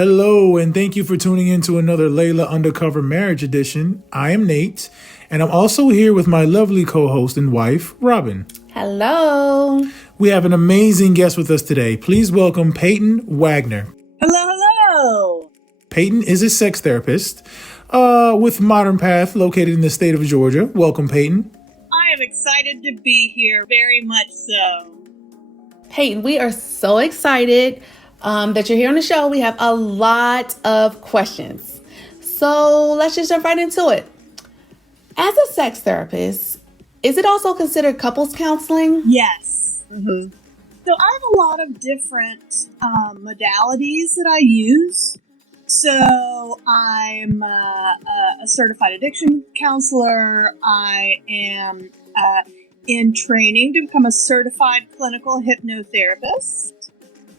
Hello, and thank you for tuning in to another Layla Undercover Marriage Edition. I am Nate, and I'm also here with my lovely co-host and wife, Robin. Hello. We have an amazing guest with us today. Please welcome Peyton Waggener. Hello. Peyton is a sex therapist with Modern Path located in the state of Georgia. Welcome, Peyton. I am excited to be here, very much so. Peyton, we are so excited that you're here on the show. We have a lot of questions. So let's just jump right into it. As a sex therapist, is it also considered couples counseling? Yes. Mm-hmm. So I have a lot of different modalities that I use. So I'm a certified addiction counselor. I am in training to become a certified clinical hypnotherapist.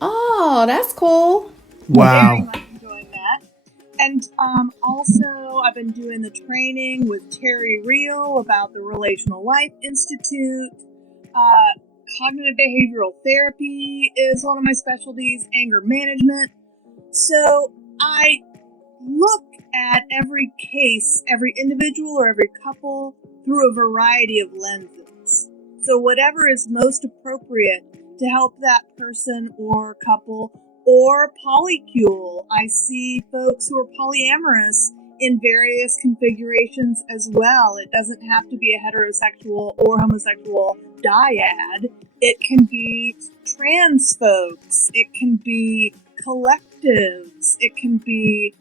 Oh, that's cool. Wow. Very much enjoying that. And also, I've been doing the training with Terry Real about the Relational Life Institute. Cognitive behavioral therapy is one of my specialties, anger management. So I look at every case, every individual or every couple through a variety of lenses. So whatever is most appropriate to help that person or couple, or polycule. I see folks who are polyamorous in various configurations as well. It doesn't have to be a heterosexual or homosexual dyad. It can be trans folks. It can be collectives. It can be,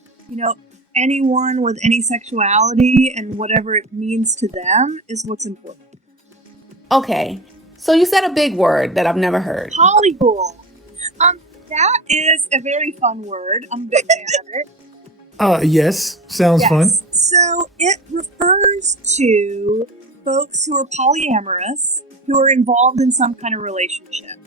anyone with any sexuality, and whatever it means to them is what's important. Okay. So you said a big word that I've never heard. Polycule. That is a very fun word. I'm a big fan of it. Yes. Sounds fun. So it refers to folks who are polyamorous, who are involved in some kind of relationship.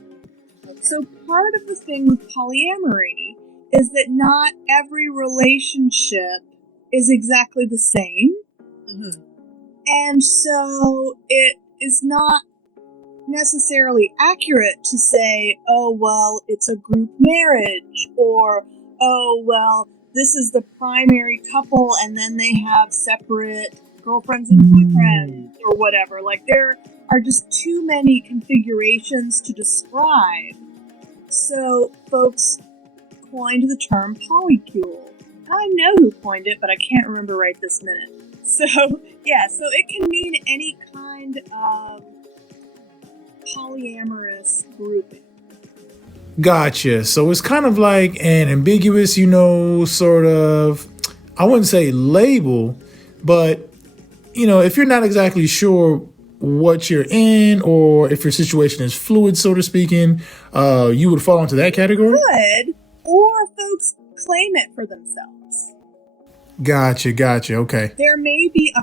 Okay. So part of the thing with polyamory is that not every relationship is exactly the same. Mm-hmm. And so it is not necessarily accurate to say, oh, well, it's a group marriage, or, oh, well, this is the primary couple and then they have separate girlfriends and boyfriends or whatever. Like, there are just too many configurations to describe. So folks coined the term polycule. I know who coined it, but I can't remember right this minute. So, yeah, so it can mean any kind of polyamorous grouping. Gotcha. So it's kind of like an ambiguous, sort of, I wouldn't say label, but, if you're not exactly sure what you're in or if your situation is fluid, so to speaking, you would fall into that category? Good. Or folks claim it for themselves. Gotcha. Okay. There may be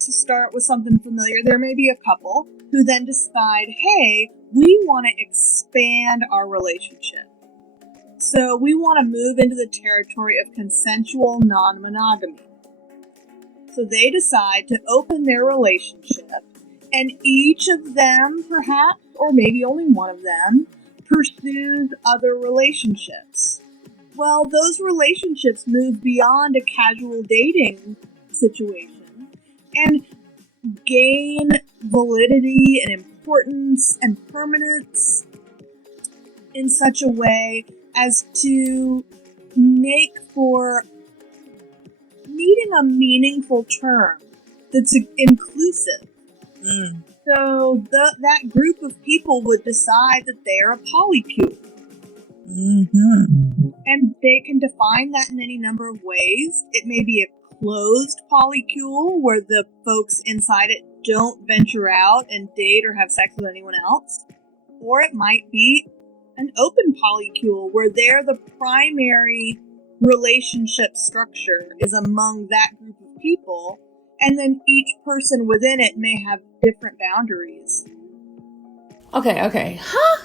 to start with something familiar, there may be a couple who then decide, hey, we want to expand our relationship. So we want to move into the territory of consensual non-monogamy. So they decide to open their relationship, and each of them, perhaps, or maybe only one of them, pursues other relationships. Well, those relationships move beyond a casual dating situation and gain validity and importance and permanence in such a way as to make for needing a meaningful term that's inclusive. Mm. So that group of people would decide that they're a polycule. Mm-hmm. And they can define that in any number of ways. It may be a closed polycule where the folks inside it don't venture out and date or have sex with anyone else. Or it might be an open polycule where they're the primary relationship structure is among that group of people, and then each person within it may have different boundaries. Okay. I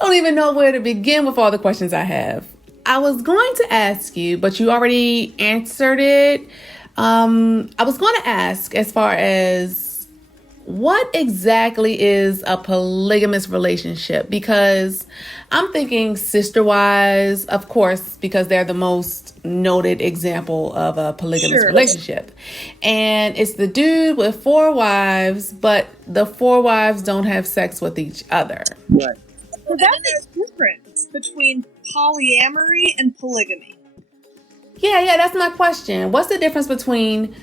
don't even know where to begin with all the questions I have. I was going to ask you, but you already answered it. I was going to ask as far as what exactly is a polygamous relationship? Because I'm thinking sister wives, of course, because they're the most noted example of a polygamous relationship. And it's the dude with 4 wives, but the 4 wives don't have sex with each other. Right. So that's the difference between polyamory and polygamy. Yeah, that's my question. What's the difference between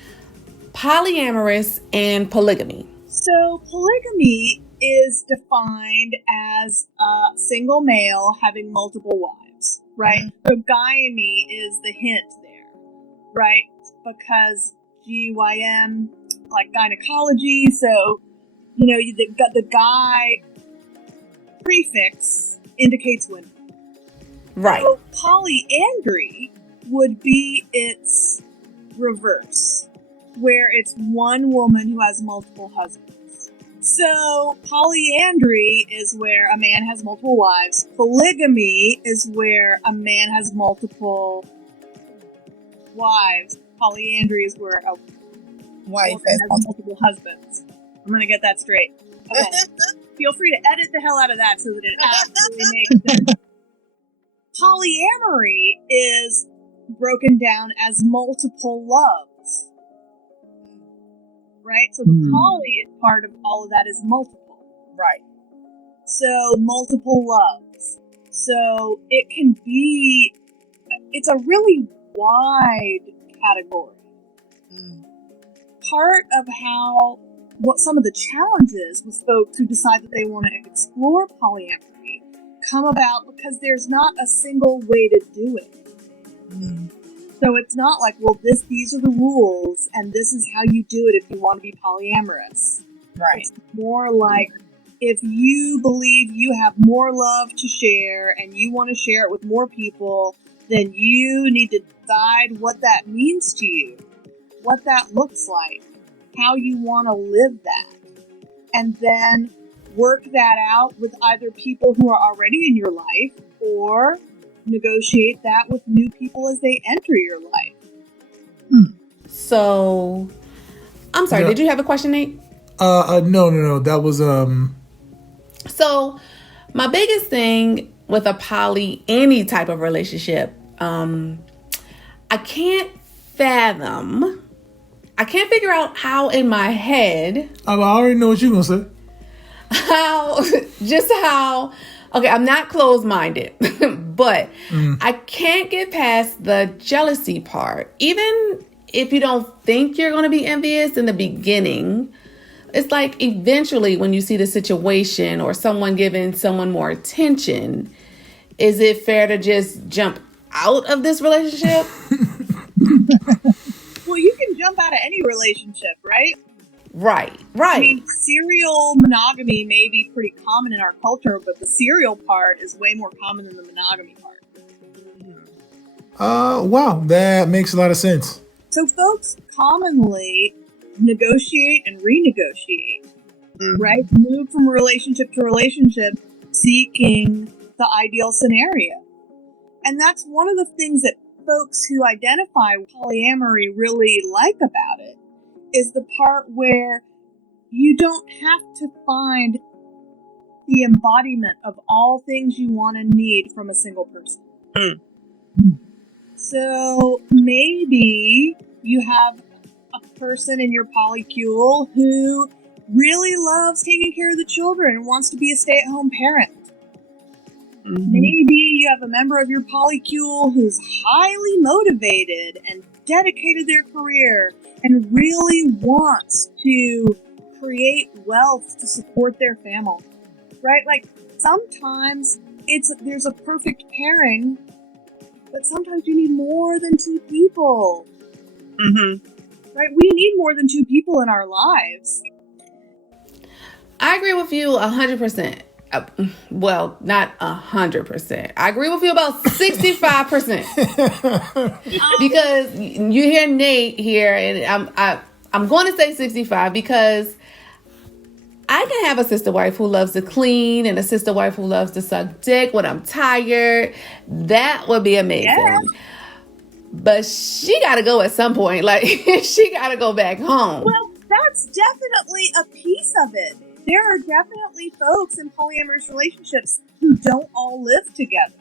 polyamorous and polygamy? So polygamy is defined as a single male having multiple wives, right? So gynemy is the hint there, right? Because GYM, like gynecology, so, the guy prefix indicates women. Right. So polyandry would be its reverse, where it's one woman who has multiple husbands. So polyandry is where a man has multiple wives. Polygamy is where a man has multiple wives. Polyandry is where a wife has multiple husbands. I'm going to get that straight. Okay. Feel free to edit the hell out of that so that it actually makes sense. Polyamory is broken down as multiple loves. Right? So the poly part of all of that is multiple. Right. So multiple loves. So it's a really wide category. Part of what some of the challenges with folks who decide that they want to explore polyamory come about because there's not a single way to do it. So it's not like, well, these are the rules, and this is how you do it if you want to be polyamorous. Right. It's more like, if you believe you have more love to share and you want to share it with more people, then you need to decide what that means to you, what that looks like, how you want to live that, and then work that out with either people who are already in your life or negotiate that with new people as they enter your life. So, I'm sorry, did you have a question, Nate? No. That was So, my biggest thing with any type of relationship, I can't figure out how in my head. I already know what you're gonna say. Okay, I'm not closed-minded, but I can't get past the jealousy part. Even if you don't think you're going to be envious in the beginning, it's like eventually when you see the situation or someone giving someone more attention, is it fair to just jump out of this relationship? Well, you can jump out of any relationship, right? Right. I mean, serial monogamy may be pretty common in our culture, but the serial part is way more common than the monogamy part. Wow, that makes a lot of sense. So folks commonly negotiate and renegotiate, right? Move from relationship to relationship, seeking the ideal scenario. And that's one of the things that folks who identify with polyamory really like about it, is the part where you don't have to find the embodiment of all things you want and need from a single person. So maybe you have a person in your polycule who really loves taking care of the children and wants to be a stay-at-home parent. Maybe you have a member of your polycule who's highly motivated and dedicated their career and really wants to create wealth to support their family, right? Like sometimes there's a perfect pairing, but sometimes you need more than 2 people, right? We need more than 2 people in our lives. I agree with you 100%. Well, not 100%. I agree with you about 65%. Because you hear Nate here, and I'm going to say 65 because I can have a sister wife who loves to clean and a sister wife who loves to suck dick when I'm tired. That would be amazing. Yeah. But she got to go at some point. Like, she got to go back home. Well, that's definitely a piece of it. There are definitely folks in polyamorous relationships who don't all live together.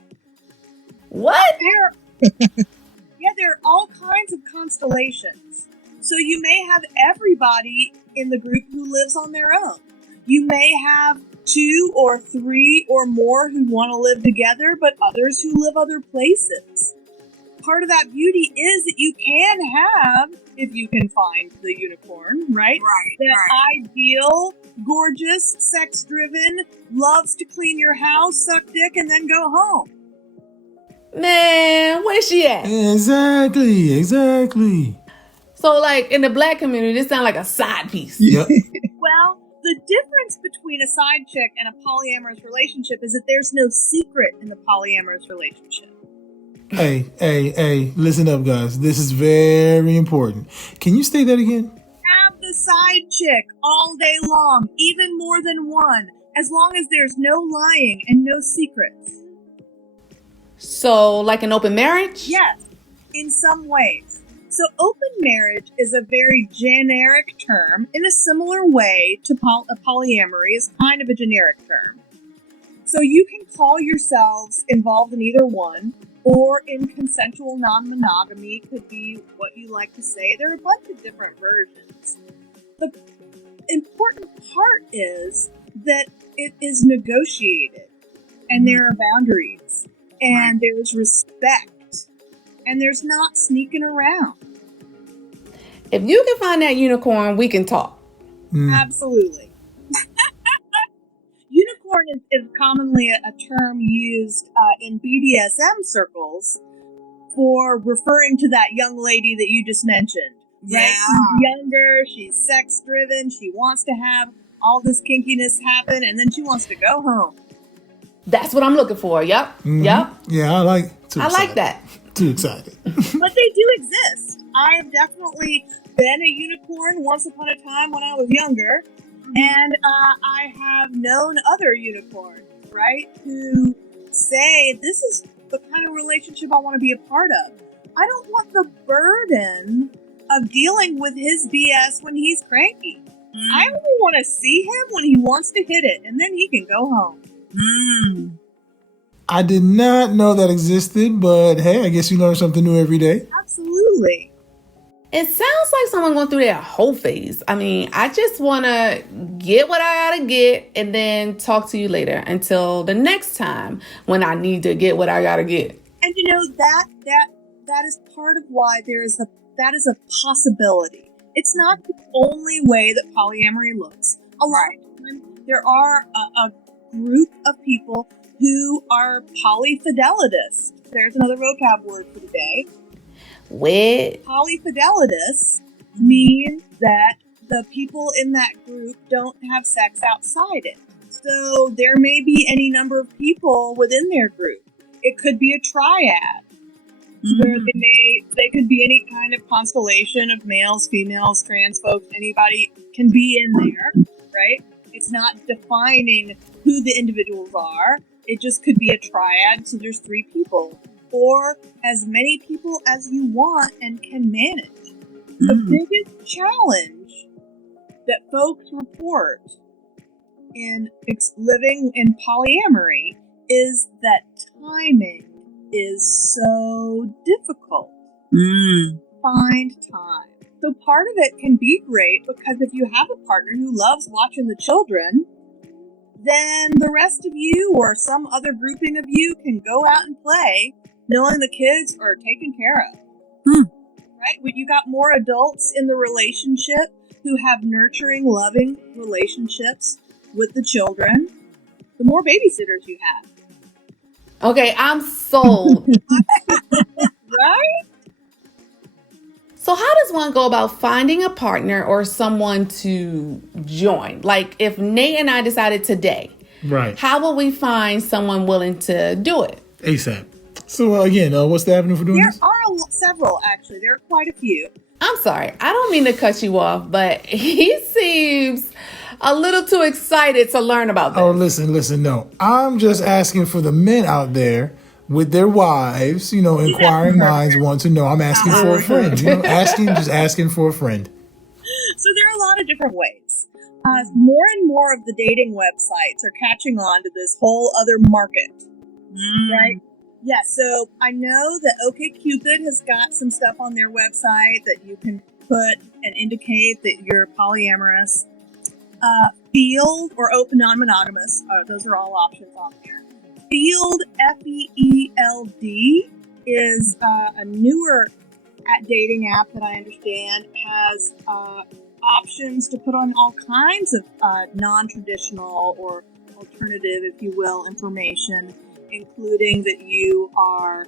What? There are all kinds of constellations. So you may have everybody in the group who lives on their own. You may have 2 or 3 or more who want to live together, but others who live other places. Part of that beauty is that you can have, if you can find the unicorn, right? Ideal, gorgeous, sex-driven, loves to clean your house, suck dick, and then go home. Man, where's she at? Exactly. So, like, in the Black community, this sounds like a side piece. Yep. Well, the difference between a side chick and a polyamorous relationship is that there's no secret in the polyamorous relationship. Hey, listen up, guys. This is very important. Can you state that again? Have the side chick all day long, even more than one, as long as there's no lying and no secrets. So, like an open marriage? Yes, in some ways. So open marriage is a very generic term in a similar way to polyamory is kind of a generic term. So you can call yourselves involved in either one, or in consensual non-monogamy could be what you like to say. There are a bunch of different versions. The important part is that it is negotiated, and there are boundaries, and there's respect. And there's not sneaking around. If you can find that unicorn, we can talk. Absolutely. Unicorn is commonly a term used in BDSM circles for referring to that young lady that you just mentioned. Right? Yeah. She's younger, she's sex-driven, she wants to have all this kinkiness happen, and then she wants to go home. That's what I'm looking for. Yep. Mm-hmm. Yep. Yeah, I like that. Too excited. But they do exist. I have definitely been a unicorn once upon a time when I was younger, and I have known other unicorns, right, who say, this is the kind of relationship I want to be a part of. I don't want the burden of dealing with his BS when he's cranky. I only want to see him when he wants to hit it, and then he can go home. I did not know that existed, but hey, I guess you learn something new every day. Absolutely. It sounds like someone going through that whole phase. I mean, I just want to get what I got to get and then talk to you later until the next time when I need to get what I got to get. And you know, that is part of why that is a possibility. It's not the only way that polyamory looks. A lot of times there are a group of people who are polyfidelitists. There's another vocab word for the day. What? Polyfidelitists means that the people in that group don't have sex outside it. So there may be any number of people within their group. It could be a triad, where they could be any kind of constellation of males, females, trans folks. Anybody can be in there, right? It's not defining who the individuals are. It just could be a triad, so there's 3 people. Or as many people as you want and can manage. The biggest challenge that folks report in living in polyamory is that timing is so difficult. Find time. So part of it can be great because if you have a partner who loves watching the children, then the rest of you or some other grouping of you can go out and play knowing the kids are taken care of. Right? When you got more adults in the relationship who have nurturing, loving relationships with the children, the more babysitters you have. Okay, I'm sold. Right? So how does one go about finding a partner or someone to join? Like if Nate and I decided today, Right. how will we find someone willing to do it? ASAP. So again, what's the avenue for doing There this? are several, actually. There are quite a few. I'm sorry, I don't mean to cut you off, but he seems a little too excited to learn about this. Oh, listen, no. I'm just asking for the men out there with their wives, inquiring minds want to know. I'm asking for a friend, just asking for a friend. So there are a lot of different ways. More and more of the dating websites are catching on to this whole other market, right? Yeah, so I know that OkCupid has got some stuff on their website that you can put and indicate that you're polyamorous. Field or open non-monogamous, those are all options on there. Field, F-E-E-L-D, is a newer dating app that I understand has options to put on all kinds of non-traditional or alternative, if you will, information, including that you are,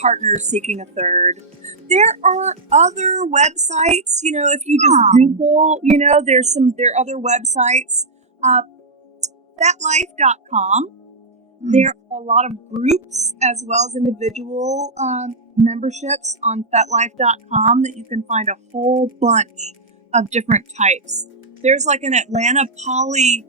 partners seeking a third. There are other websites, if you just Google, there are other websites. Fatlife.com. There are a lot of groups as well as individual memberships on FetLife.com that you can find a whole bunch of different types. There's like an Atlanta poly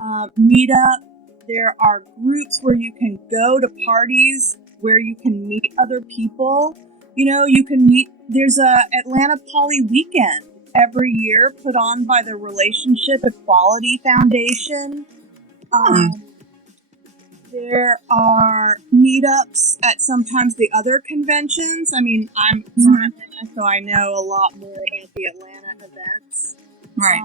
meetup. There are groups where you can go to parties where you can meet other people. You can meet, there's a Atlanta poly weekend every year put on by the Relationship Equality Foundation. There are meetups at sometimes the other conventions. I mean, I'm from Atlanta, so I know a lot more about the Atlanta events. Right.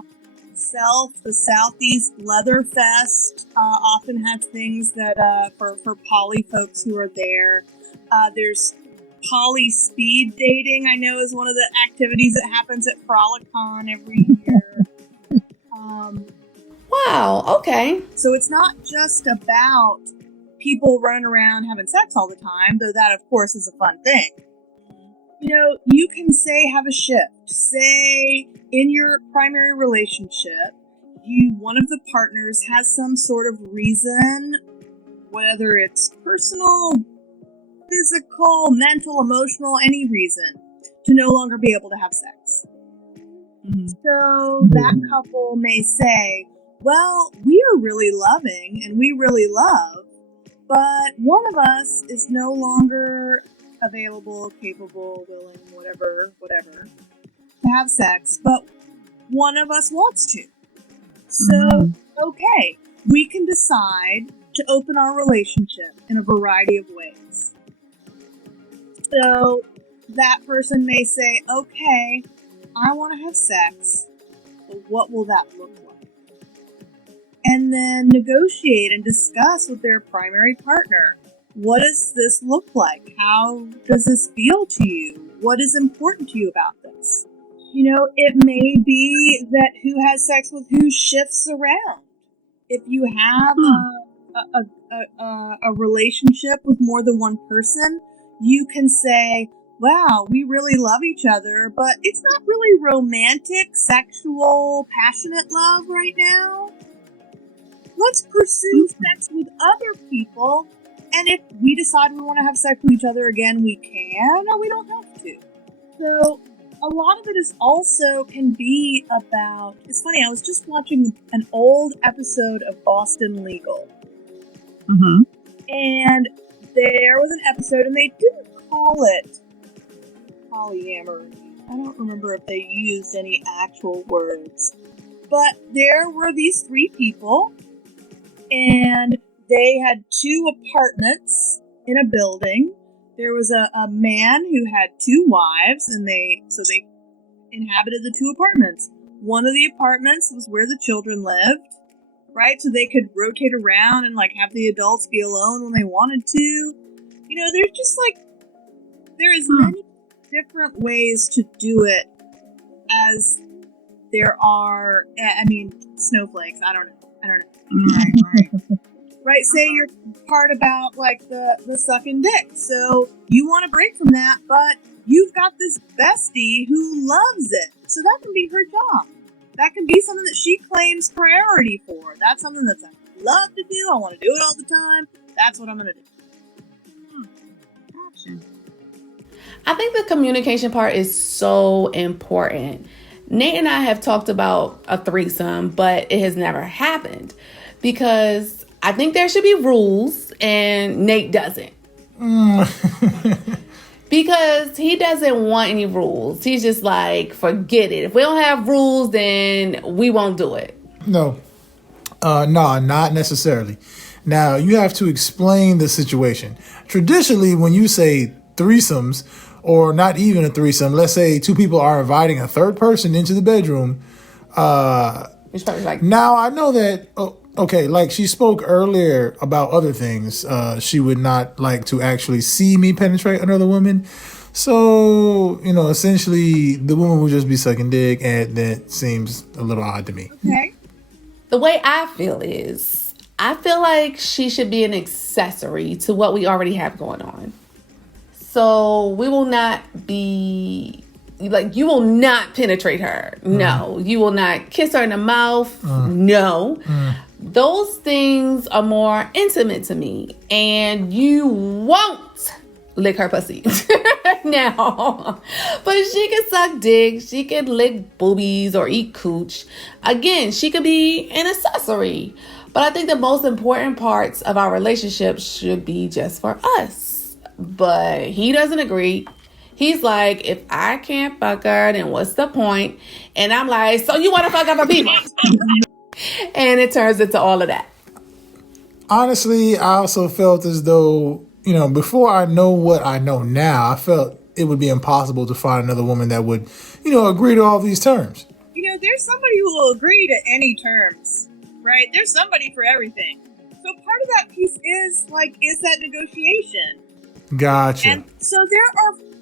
The Southeast Leather Fest often has things that for poly folks who are there. There's poly speed dating, I know, is one of the activities that happens at Frolicon every year. Wow, okay. So it's not just about people running around having sex all the time, though that, of course, is a fun thing. You can have a shift. Say, in your primary relationship, one of the partners has some sort of reason, whether it's personal, physical, mental, emotional, any reason, to no longer be able to have sex. So that couple may say, well, we are really loving and we really love, but one of us is no longer available, capable, willing, whatever, to have sex, but one of us wants to. So, okay, we can decide to open our relationship in a variety of ways. So that person may say, okay, I want to have sex, but what will that look like? And then negotiate and discuss with their primary partner. What does this look like? How does this feel to you? What is important to you about this? It may be that who has sex with who shifts around. If you have a relationship with more than one person, you can say, wow, we really love each other, but it's not really romantic, sexual, passionate love right now. Let's pursue sex with other people, and if we decide we want to have sex with each other again, we can, or we don't have to. So a lot of it is also can be about, it's funny, I was just watching an old episode of Boston Legal. And there was an episode, and they didn't call it polyamory. I don't remember if they used any actual words. But there were these three people, and they had two apartments in a building. There was a man who had two wives, and they inhabited the two apartments. One of the apartments was where the children lived, right? So they could rotate around and have the adults be alone when they wanted to. There's just there is many different ways to do it, as there are, snowflakes. I don't know. Right. Right, say your part about the sucking dick. So you want to break from that, but you've got this bestie who loves it. So that can be her job. That can be something that she claims priority for. That's something that I love to do. I want to do it all the time. That's what I'm going to do. Gotcha. I think the communication part is so important. Nate and I have talked about a threesome, but it has never happened because I think there should be rules and Nate doesn't. Because because he doesn't want any rules. He's just like, forget it. If we don't have rules, then we won't do it. No, not necessarily. Now, you have to explain the situation. Traditionally, when you say threesomes, or not even a threesome, let's say two people are inviting a third person into the bedroom. It's probably like, Now, I know that, okay, like she spoke earlier about other things. She would not like to actually see me penetrate another woman. So, essentially, the woman would just be sucking dick, and that seems a little odd to me. Okay. the way I feel is, I feel like she should be an accessory to what we already have going on. So we will not be like, you will not penetrate her. No. You will not kiss her in the mouth. No. Those things are more intimate to me. And you won't lick her pussy now. But she can suck dick. She can lick boobies or eat cooch. Again, she could be an accessory. But I think the most important parts of our relationship should be just for us. But he doesn't agree. He's like, if I can't fuck her, then what's the point? And I'm like, so you want to fuck other people? And it turns into all of that. Honestly, I also felt as though, before I know what I know now, I felt it would be impossible to find another woman that would, agree to all these terms. There's somebody who will agree to any terms, right? There's somebody for everything. So part of that piece is that negotiation. Gotcha. And so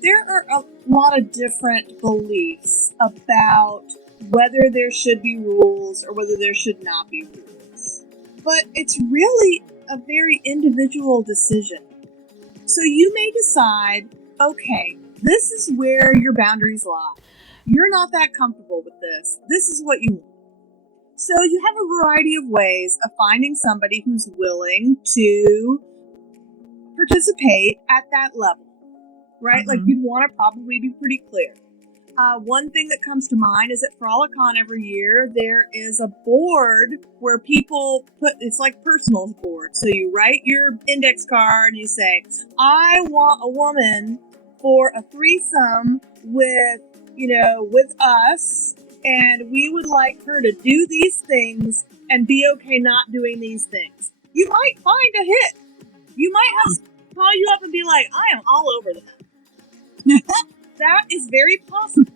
there are a lot of different beliefs about whether there should be rules or whether there should not be rules. But it's really a very individual decision. So you may decide, okay, this is where your boundaries lie. You're not that comfortable with this. This is what you want. So you have a variety of ways of finding somebody who's willing to participate at that level, right? Mm-hmm. Like, you'd want to probably be pretty clear. One thing that comes to mind is at Frolicon every year, there is a board where people it's like personals board. So you write your index card and you say, I want a woman for a threesome with us, and we would like her to do these things and be okay not doing these things. You might find a hit. You might have to call you up and be like, I am all over that. That is very possible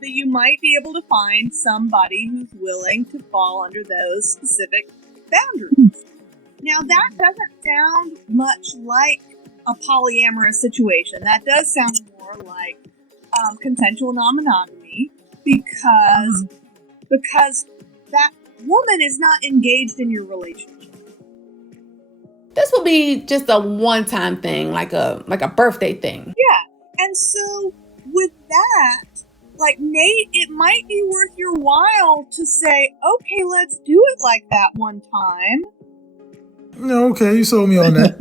that you might be able to find somebody who's willing to fall under those specific boundaries. Now, that doesn't sound much like a polyamorous situation. That does sound more like consensual non-monogamy because that woman is not engaged in your relationship. This will be just a one-time thing, like a birthday thing. Yeah. And so with that, like Nate, it might be worth your while to say, okay, let's do it like that one time. Okay, you sold me on that.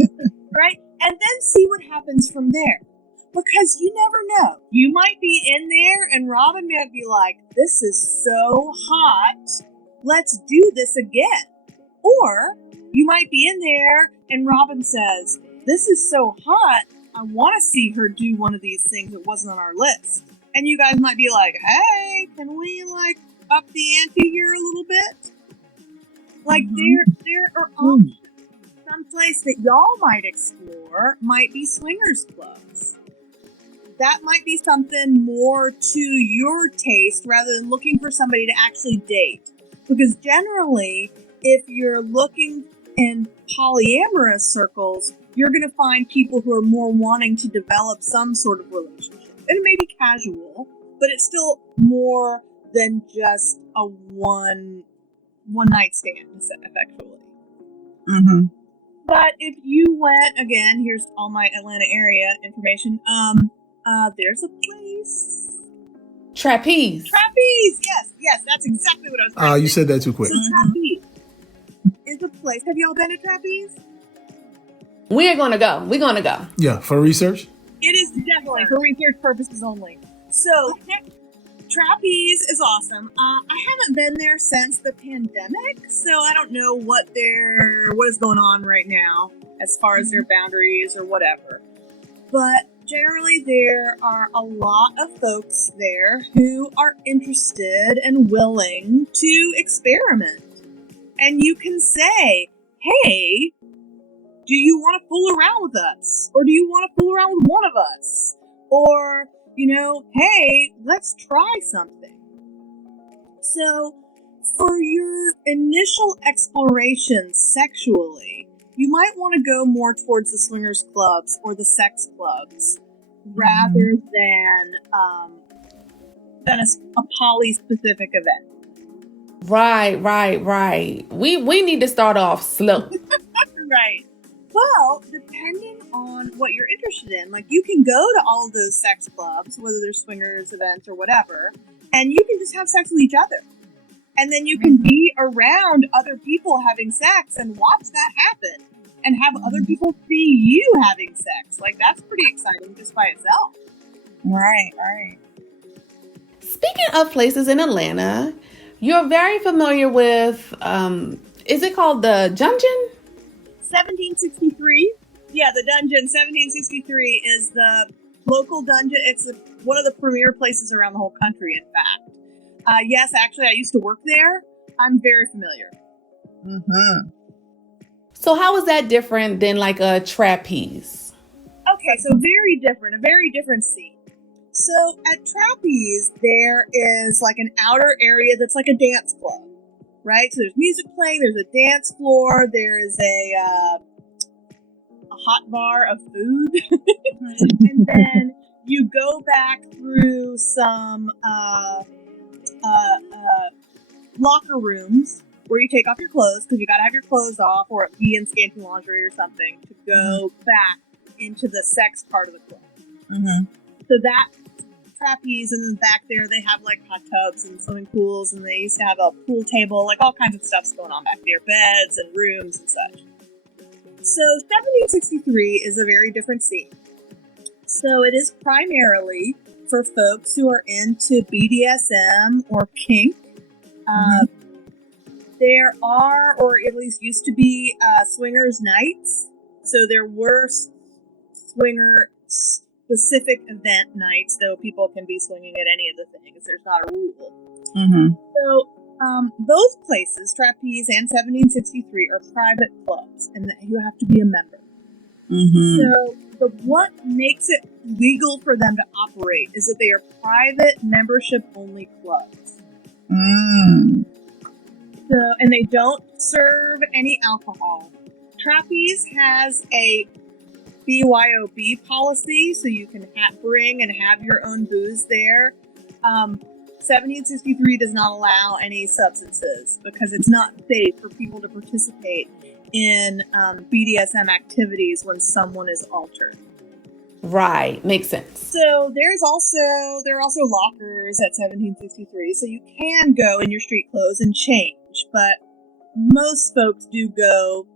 Right? And then see what happens from there. Because you never know. You might be in there and Robin might be like, this is so hot. Let's do this again. Or you might be in there and Robin says, this is so hot. I want to see her do one of these things that wasn't on our list. And you guys might be like, hey, can we up the ante here a little bit? There are options. Some place that y'all might explore might be swingers clubs. That might be something more to your taste rather than looking for somebody to actually date. Because generally, if you're looking in polyamorous circles, you're going to find people who are more wanting to develop some sort of relationship. And it may be casual, but it's still more than just a one night stand, effectively. Mm-hmm. But if you went, again, here's all my Atlanta area information. There's a place. Trapeze. Trapeze! Yes, that's exactly what I was trying to You say. said that too quick. So Trapeze is a place. Have y'all been to Trapeze? We're going to go. We're going to go. Yeah, for research. It is definitely for research purposes only. So, Trapeze is awesome. I haven't been there since the pandemic, so I don't know what is going on right now as far as their boundaries or whatever. But generally there are a lot of folks there who are interested and willing to experiment. And you can say, hey, do you want to fool around with us? Or do you want to fool around with one of us? Or, hey, let's try something. So, for your initial exploration sexually, you might want to go more towards the swingers clubs or the sex clubs rather than a poly-specific event. Right. We need to start off slow. Right. Well, depending on what you're interested in, like you can go to all of those sex clubs, whether they're swingers events or whatever, and you can just have sex with each other. And then you can be around other people having sex and watch that happen and have other people see you having sex. Like, that's pretty exciting just by itself. Right. Speaking of places in Atlanta, you're very familiar with, is it called the Dungeon? 1763. Yeah, the Dungeon. 1763 is the local dungeon. It's one of the premier places around the whole country, in fact. Yes, actually, I used to work there. I'm very familiar. Mm-hmm. So how is that different than like a trapeze? Okay, so a very different scene. So at Trapeze, there is like an outer area that's like a dance club, right? So there's music playing, there's a dance floor, there's a hot bar of food, and then you go back through some locker rooms where you take off your clothes because you gotta have your clothes off or be in scanty lingerie or something to go back into the sex part of the club. Mm-hmm. So that Trapeze, and then back there they have like hot tubs and swimming pools, and they used to have a pool table, like all kinds of stuff's going on back there, beds and rooms and such. So 1763 is a very different scene. So it is primarily for folks who are into BDSM or kink. There are, or at least used to be, swingers nights. So there were swinger specific event nights, though people can be swinging at any of the things. There's not a rule. Mm-hmm. So both places, Trapeze and 1763, are private clubs, and you have to be a member. Mm-hmm. So, but what makes it legal for them to operate is that they are private membership-only clubs. Mm. So, and they don't serve any alcohol. Trapeze has a BYOB policy, so you can bring and have your own booze there. 1763 does not allow any substances because it's not safe for people to participate in BDSM activities when someone is altered. Right, makes sense. So there are also lockers at 1763, so you can go in your street clothes and change, but most folks do go,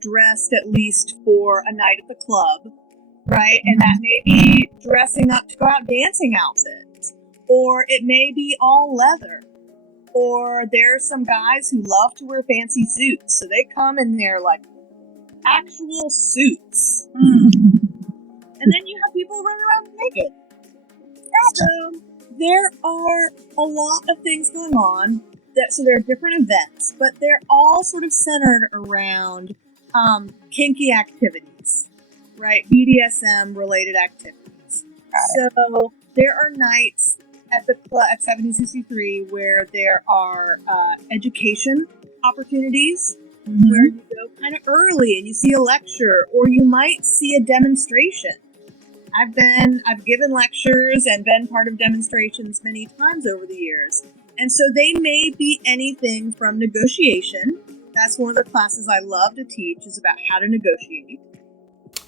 dressed at least for a night at the club, right? And that may be dressing up to go out dancing outfits, or it may be all leather, or there's some guys who love to wear fancy suits, so they come in their like actual suits. And then you have people running around naked. So there are a lot of things going on. So there are different events, but they're all sort of centered around kinky activities, right? BDSM related activities. So there are nights at the club at 1763 where there are education opportunities. Mm-hmm. Where you go kind of early and you see a lecture, or you might see a demonstration. I've given lectures and been part of demonstrations many times over the years. And so they may be anything from negotiation. That's one of the classes I love to teach, is about how to negotiate.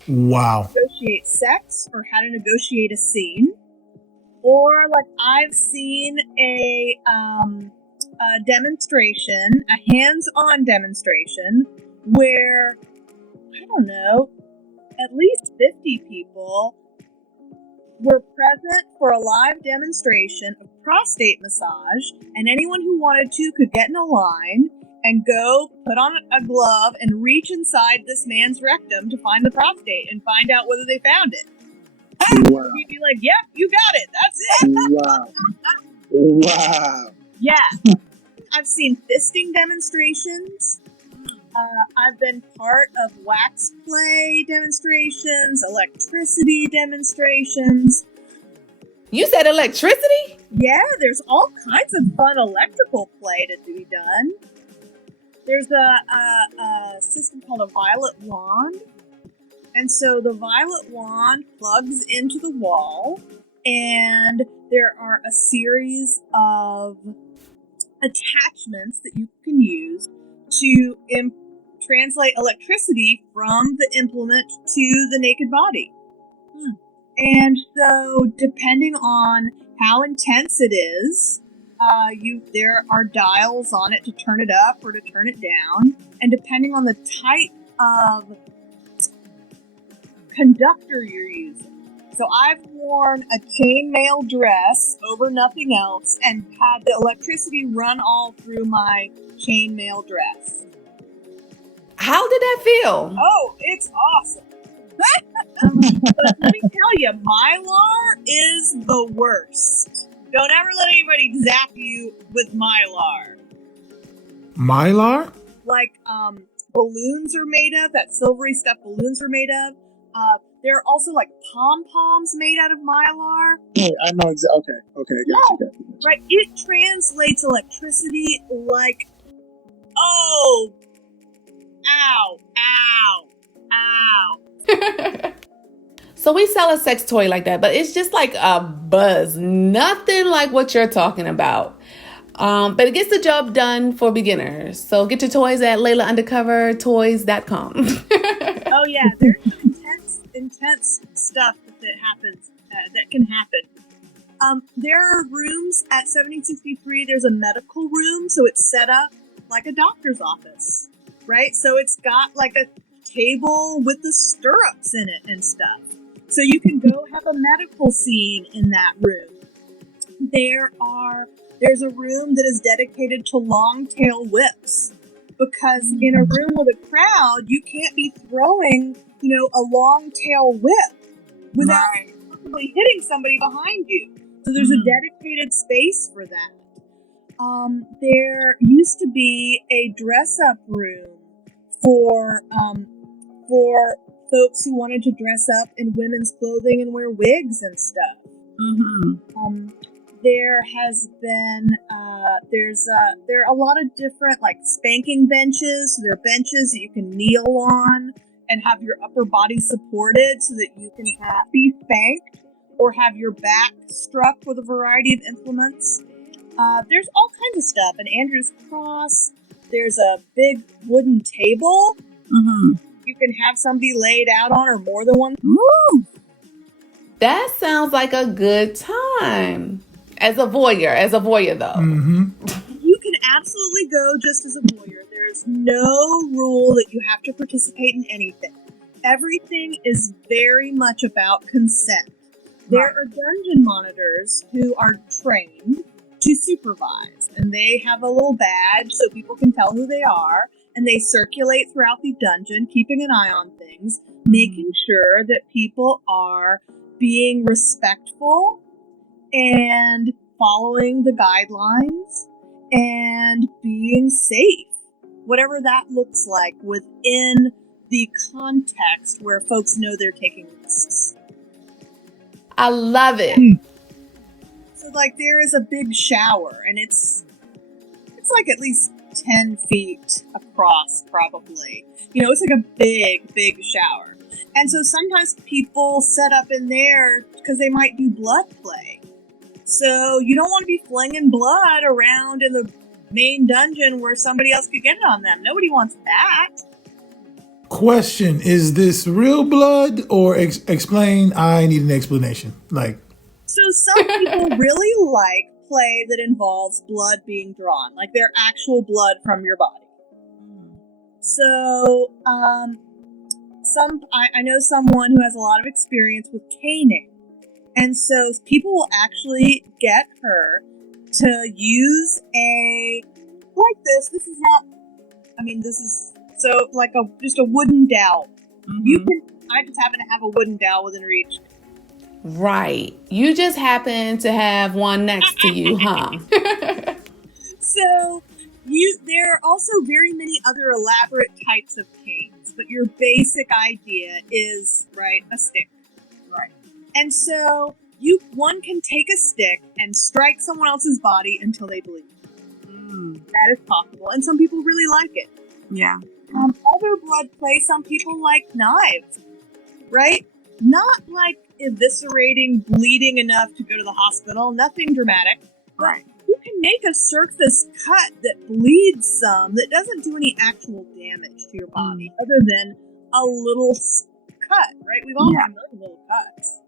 Wow. Negotiate sex, or how to negotiate a scene. Or like I've seen a demonstration, a hands-on demonstration, where, I don't know, at least 50 people were present for a live demonstration of prostate massage, and anyone who wanted to could get in a line and go put on a glove and reach inside this man's rectum to find the prostate and find out whether they found it. Wow. You'd be like, yep, you got it. That's it. Wow. Wow. Yeah. I've seen fisting demonstrations. I've been part of wax play demonstrations, electricity demonstrations. You said electricity? Yeah, there's all kinds of fun electrical play to be done. There's a system called a violet wand. And so the violet wand plugs into the wall, and there are a series of attachments that you can use to translate electricity from the implement to the naked body. And so, depending on how intense it is, there are dials on it to turn it up or to turn it down, and depending on the type of conductor you're using. So I've worn a chainmail dress over nothing else and had the electricity run all through my chainmail dress. How did that feel? Oh, it's awesome. But let me tell you, Mylar is the worst. Don't ever let anybody zap you with Mylar. Mylar? Like balloons are made of, that silvery stuff balloons are made of. There are also like pom-poms made out of Mylar. Yeah, I know exactly. Okay, I got you. Right, it translates electricity like, oh, ow, ow, ow. So we sell a sex toy like that, but it's just like a buzz. Nothing like what you're talking about. But it gets the job done for beginners. So get your toys at LaylaUndercoverToys.com. Oh yeah, there's some intense stuff that happens, that can happen. There are rooms at 7063. There's a medical room, so it's set up like a doctor's office, right? So it's got like a table with the stirrups in it and stuff. So you can go have a medical scene in that room. There's a room that is dedicated to long tail whips, because in a room with a crowd, you can't be throwing, a long tail whip without possibly hitting somebody behind you. So there's a dedicated space for that. There used to be a dress-up room for folks who wanted to dress up in women's clothing and wear wigs and stuff. There has been there are a lot of different like spanking benches. So there are benches that you can kneel on and have your upper body supported so that you can be spanked or have your back struck with a variety of implements. There's all kinds of stuff. An Andrew's cross. There's a big wooden table. You can have somebody laid out on, or more than one. Woo! That sounds like a good time. As a voyeur though. You can absolutely go just as a voyeur. There's no rule that you have to participate in anything. Everything is very much about consent. There are dungeon monitors who are trained to supervise, and they have a little badge so people can tell who they are, and they circulate throughout the dungeon, keeping an eye on things, making sure that people are being respectful and following the guidelines and being safe, whatever that looks like within the context where folks know they're taking risks. I love it. So there is a big shower, and it's like at least 10 feet across, probably. It's like a big shower. And so sometimes people set up in there because they might do blood play. So you don't want to be flinging blood around in the main dungeon where somebody else could get it on them. Nobody wants that. Question, is this real blood, or explain? I need an explanation. So some people really like play that involves blood being drawn, like their actual blood from your body. So I know someone who has a lot of experience with caning. And so people will actually get her to use like this. This is not, this is just a wooden dowel. I just happen to have a wooden dowel within reach. Right. You just happen to have one next to you, huh? So there are also very many other elaborate types of canes, but your basic idea is, right, a stick. Right. And so one can take a stick and strike someone else's body until they bleed. That is possible, and some people really like it. Yeah. Other blood play, some people like knives, right? Not like eviscerating, bleeding enough to go to the hospital, nothing dramatic. Right. You can make a surface cut that bleeds some, that doesn't do any actual damage to your body, other than a little cut, right? We've all had little cuts.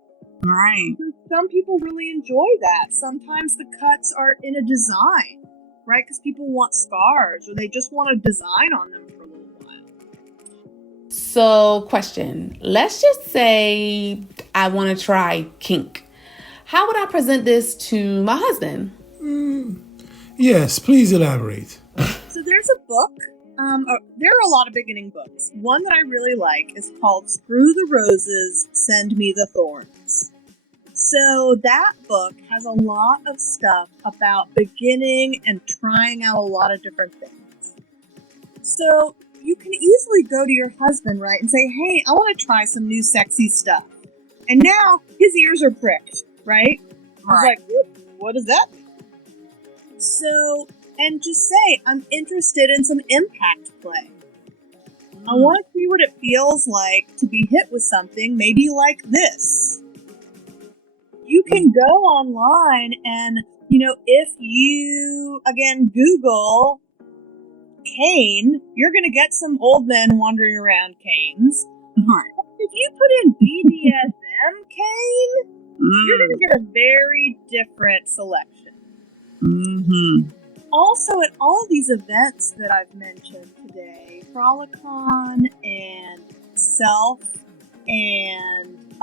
Right. Some people really enjoy that. Sometimes the cuts are in a design, right? Because people want scars, or they just want a design on them for a little while. So, question. Let's just say I want to try kink. How would I present this to my husband? Yes, please elaborate. So there's a book. There are a lot of beginning books. One that I really like is called Screw the Roses, Send Me the Thorns. So that book has a lot of stuff about beginning and trying out a lot of different things. So you can easily go to your husband, right, and say, hey, I want to try some new sexy stuff. And now his ears are pricked, right? He's like, what does that mean? So, and just say, I'm interested in some impact play. I want to see what it feels like to be hit with something, maybe like this. You can go online and, if you, again, Google cane, you're going to get some old men wandering around canes. Right. If you put in BDSM cane, you're going to get a very different selection. Also, at all these events that I've mentioned today, Frolicon and Self and,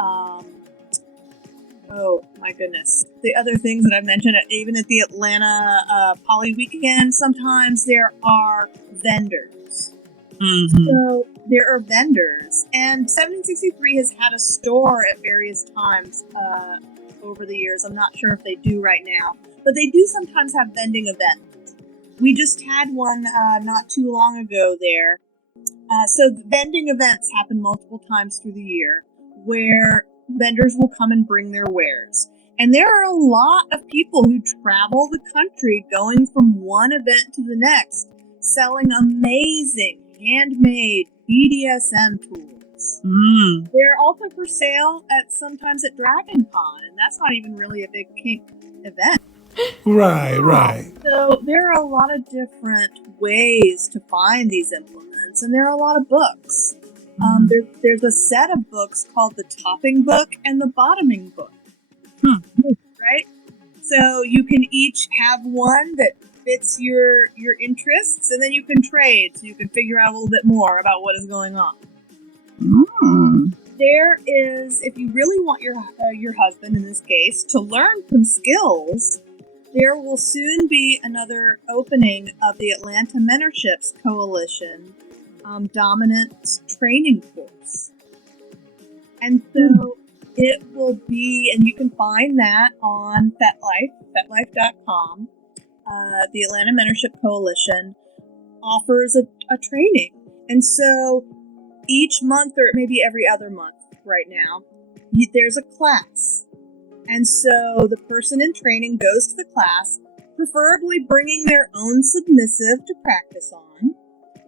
oh my goodness, the other things that I've mentioned, even at the Atlanta Poly Weekend, sometimes there are vendors. So there are vendors, and 1763 has had a store at various times over the years. I'm not sure if they do right now, but they do sometimes have vending events. We just had one not too long ago there. So vending events happen multiple times through the year where vendors will come and bring their wares. And there are a lot of people who travel the country going from one event to the next, selling amazing handmade BDSM tools. They're also for sale sometimes at Dragon Con, and that's not even really a big kink event. Right. So there are a lot of different ways to find these implements, and there are a lot of books. There's a set of books called the Topping Book and the Bottoming Book. Right? So you can each have one that fits your interests, and then you can trade, so you can figure out a little bit more about what is going on. There is, if you really want your husband, in this case, to learn some skills, there will soon be another opening of the Atlanta Mentorships Coalition Dominance Training Course. And so it will be, and you can find that on FetLife.com. The Atlanta Mentorship Coalition offers a training. And so each month, or maybe every other month right now, there's a class. And so the person in training goes to the class, preferably bringing their own submissive to practice on.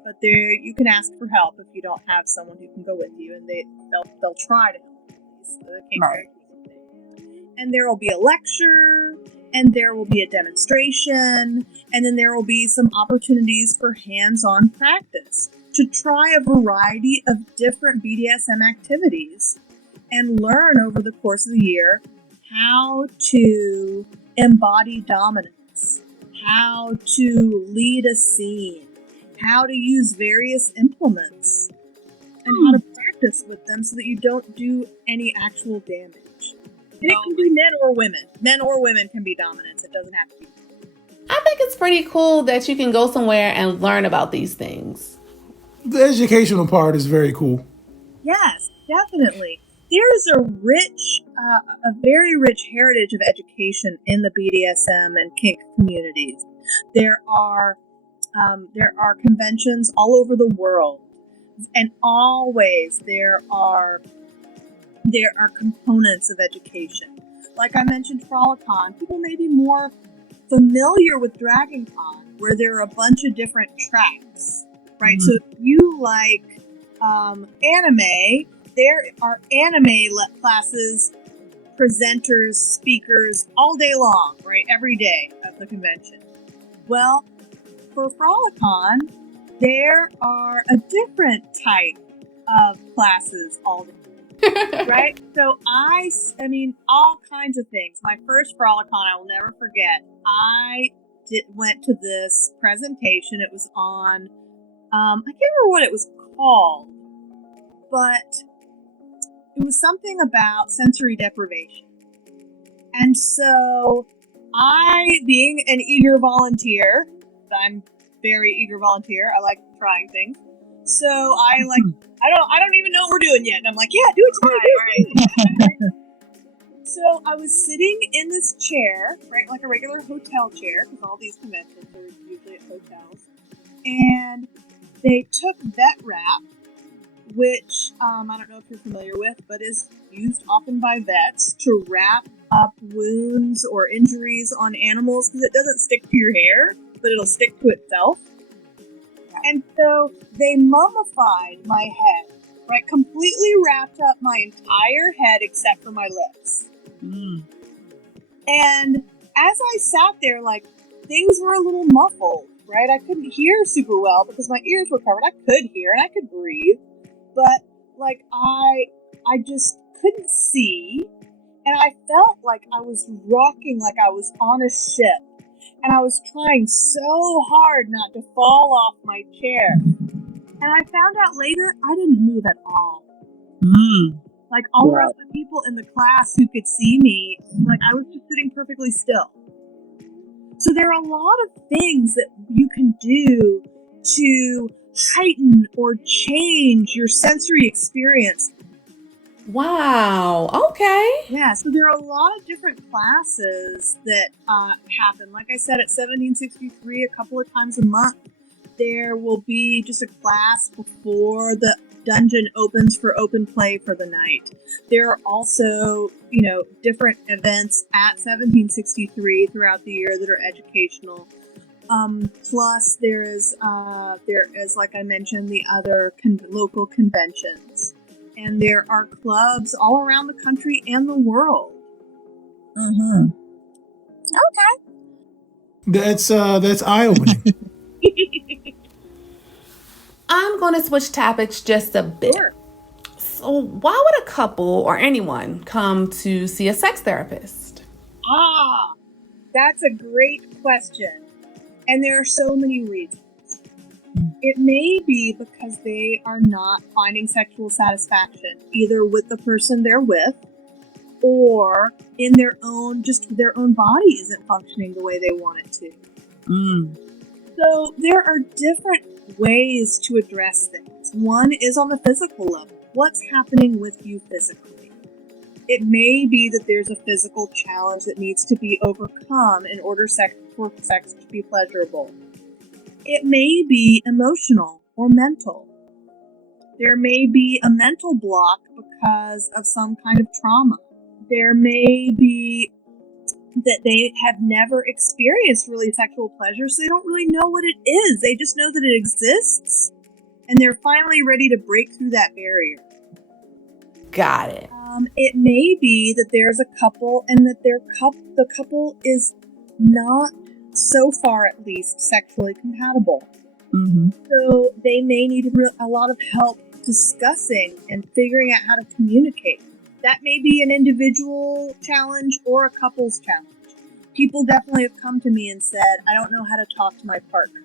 But you can ask for help if you don't have someone who can go with you, and they'll try to help. So they can't and there will be a lecture, and there will be a demonstration, and then there will be some opportunities for hands-on practice to try a variety of different BDSM activities and learn over the course of the year how to embody dominance, how to lead a scene, how to use various implements, and how to practice with them so that you don't do any actual damage. And it can be men or women. Men or women can be dominants. It doesn't have to be. I think it's pretty cool that you can go somewhere and learn about these things. The educational part is very cool. Yes, definitely. there is a very rich heritage of education in the BDSM and kink communities. There are conventions all over the world, and always there are components of education. Like I mentioned, Frolicon, people may be more familiar with Dragon Con, where there are a bunch of different tracks, right? Mm-hmm. So if you like anime, there are anime classes, presenters, speakers all day long, right? Every day of the convention. Well, for Frolicon, there are a different type of classes all day. Right? So I mean, all kinds of things. My first Frolicon, I will never forget. I went to this presentation. It was on, I can't remember what it was called, but it was something about sensory deprivation. And so I, being an eager volunteer, I'm very eager volunteer. I like trying things. So I I don't even know what we're doing yet. And I'm like, yeah, do it tonight. So I was sitting in this chair, right, like a regular hotel chair, because all these conventions are usually at hotels. And they took vet wrap, which I don't know if you're familiar with, but is used often by vets to wrap up wounds or injuries on animals because it doesn't stick to your hair, but it'll stick to itself. And so they mummified my head, right? Completely wrapped up my entire head except for my lips. Mm. And as I sat there, like, things were a little muffled, right? I couldn't hear super well because my ears were covered. I could hear and I could breathe, but like I just couldn't see. And I felt like I was rocking like I was on a ship. And I was trying so hard not to fall off my chair. And I found out later I didn't move at all. Mm. Like all the rest of the people in the class who could see me, like I was just sitting perfectly still. So there are a lot of things that you can do to heighten or change your sensory experience. Wow. Okay. Yeah, so there are a lot of different classes that happen. Like I said, at 1763, a couple of times a month, there will be just a class before the dungeon opens for open play for the night. There are also, different events at 1763 throughout the year that are educational. Plus, there is, like I mentioned, the other local conventions. And there are clubs all around the country and the world. Mm-hmm. Okay. That's eye-opening. I'm going to switch topics just a bit. Sure. So why would a couple or anyone come to see a sex therapist? That's a great question. And there are so many reasons. It may be because they are not finding sexual satisfaction, either with the person they're with or in their own body isn't functioning the way they want it to. Mm. So there are different ways to address things. One is on the physical level. What's happening with you physically? It may be that there's a physical challenge that needs to be overcome in order for sex to be pleasurable. It may be emotional or mental. There may be a mental block because of some kind of trauma. There may be that they have never experienced really sexual pleasure, so they don't really know what it is. They just know that it exists, and they're finally ready to break through that barrier. Got it. It may be that there's a couple, and that the couple is not, so far at least, sexually compatible. Mm-hmm. So they may need a lot of help discussing and figuring out how to communicate. That may be an individual challenge or a couple's challenge. People definitely have come to me and said, I don't know how to talk to my partner.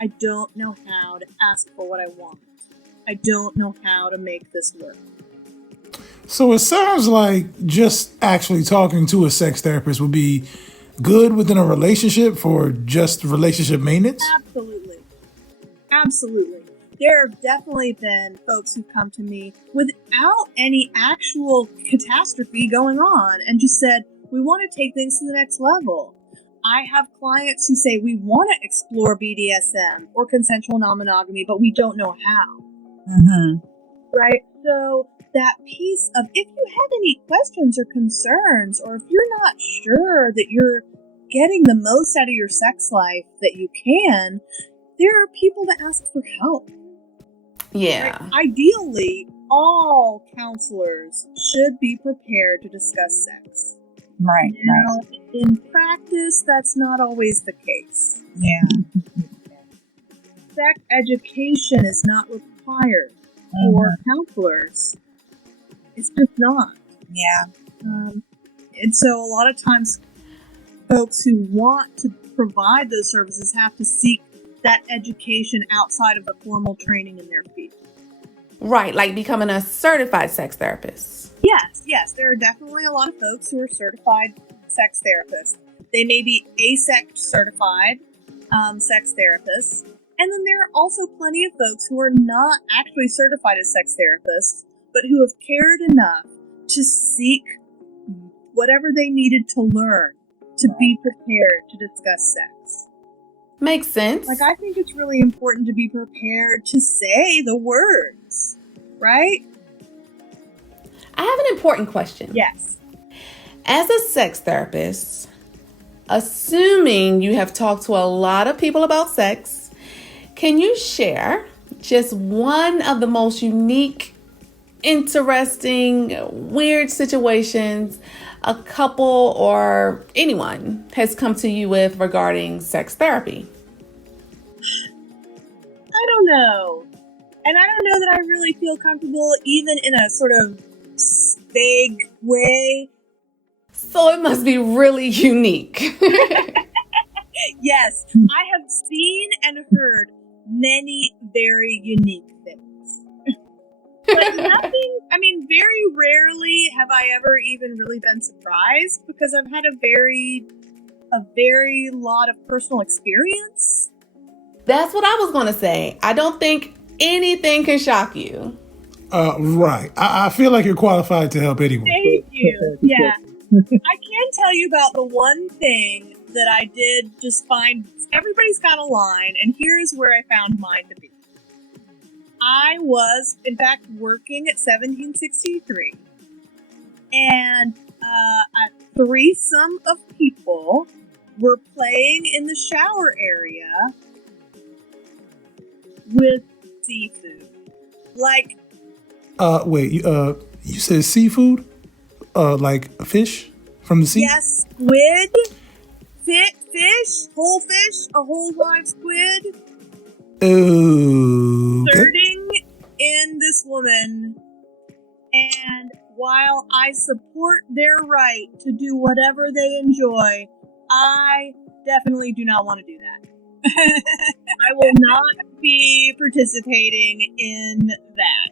I don't know how to ask for what I want. I don't know how to make this work. So it sounds like just actually talking to a sex therapist would be good within a relationship for just relationship maintenance? Absolutely. there have definitely been folks who've come to me without any actual catastrophe going on and just said, we want to take things to the next level. I have clients who say we want to explore BDSM or consensual non-monogamy, but we don't know how. Right? So that piece of, if you have any questions or concerns, or if you're not sure that you're getting the most out of your sex life that you can, there are people that ask for help. Yeah. Right? Ideally, all counselors should be prepared to discuss sex. Right. Now, in practice, that's not always the case. Yeah. Sex education is not required for counselors. It's just not. Yeah. And so a lot of times folks who want to provide those services have to seek that education outside of the formal training in their field. Right, like becoming a certified sex therapist. Yes, there are definitely a lot of folks who are certified sex therapists. They may be ASEC certified sex therapists, and then there are also plenty of folks who are not actually certified as sex therapists, but who have cared enough to seek whatever they needed to learn to be prepared to discuss sex. Makes sense. Like, I think it's really important to be prepared to say the words, right? I have an important question. Yes. As a sex therapist, assuming you have talked to a lot of people about sex, can you share just one of the most unique, interesting, weird situations a couple or anyone has come to you with regarding sex therapy? I don't know. And I don't know that I really feel comfortable even in a sort of vague way. So it must be really unique. Yes, I have seen and heard many very unique things. But nothing, I mean, very rarely have I ever even really been surprised because I've had a very lot of personal experience. That's what I was going to say. I don't think anything can shock you. Right. I feel like you're qualified to help anyone. Thank you. Yeah. I can tell you about the one thing that I did just find. Everybody's got a line, and here's where I found mine to be. I was, in fact, working at 1763, and a threesome of people were playing in the shower area with seafood. Like, wait, you said seafood? Like fish from the sea? yes, squid, fish, whole fish, a whole live squid. Okay. Flirting in this woman, and while I support their right to do whatever they enjoy, I definitely do not want to do that. I will not be participating in that.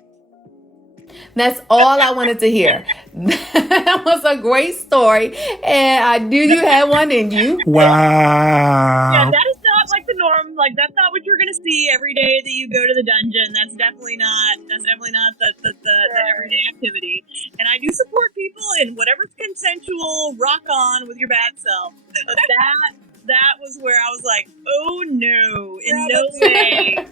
That's all I wanted to hear. That was a great story, and I knew you had one in you. Wow. Yeah, that is not like the norm. Like, that's not what you're gonna see every day that you go to the dungeon. That's definitely not the everyday activity. And I do support people in whatever's consensual. Rock on with your bad self. But that was where I was like, oh no, in no way.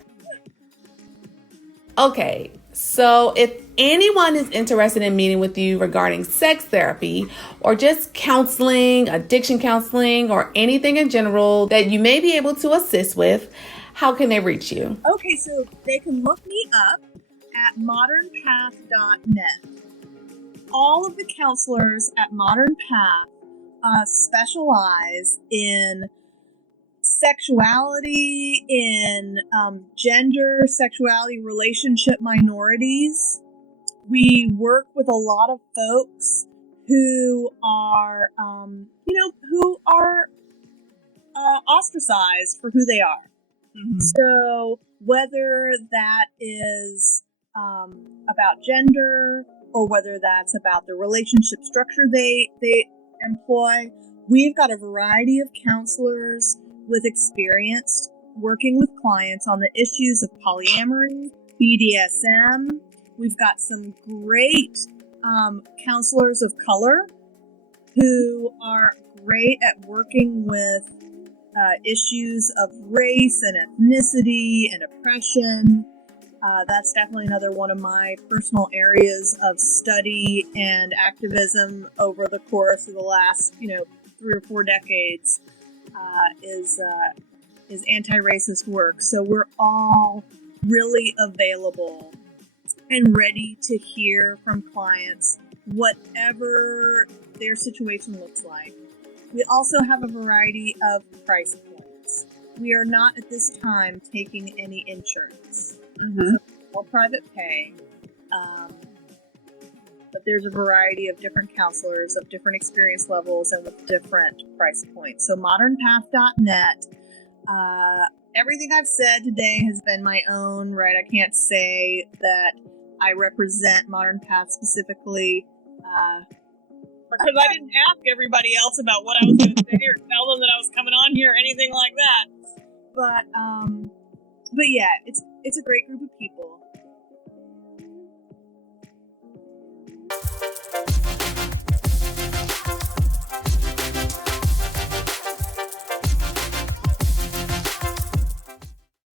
Okay, so if anyone is interested in meeting with you regarding sex therapy or just counseling, addiction counseling, or anything in general that you may be able to assist with, how can they reach you? Okay, so they can look me up at modernpath.net. All of the counselors at Modern Path specialize in sexuality, in gender, sexuality, relationship minorities. We work with a lot of folks who are, ostracized for who they are. Mm-hmm. So whether that is about gender or whether that's about the relationship structure they employ, we've got a variety of counselors with experience working with clients on the issues of polyamory, BDSM. We've got some great counselors of color who are great at working with issues of race and ethnicity and oppression. That's definitely another one of my personal areas of study and activism over the course of the last, 3 or 4 decades is anti-racist work. So we're all really available and ready to hear from clients, whatever their situation looks like. We also have a variety of price points. We are not at this time taking any insurance. So all private pay. But there's a variety of different counselors of different experience levels and with different price points. So modernpath.net. Everything I've said today has been my own, right? I can't say that I represent Modern Path specifically. Because I didn't ask everybody else about what I was going to say or tell them that I was coming on here or anything like that. But yeah, it's a great group of people.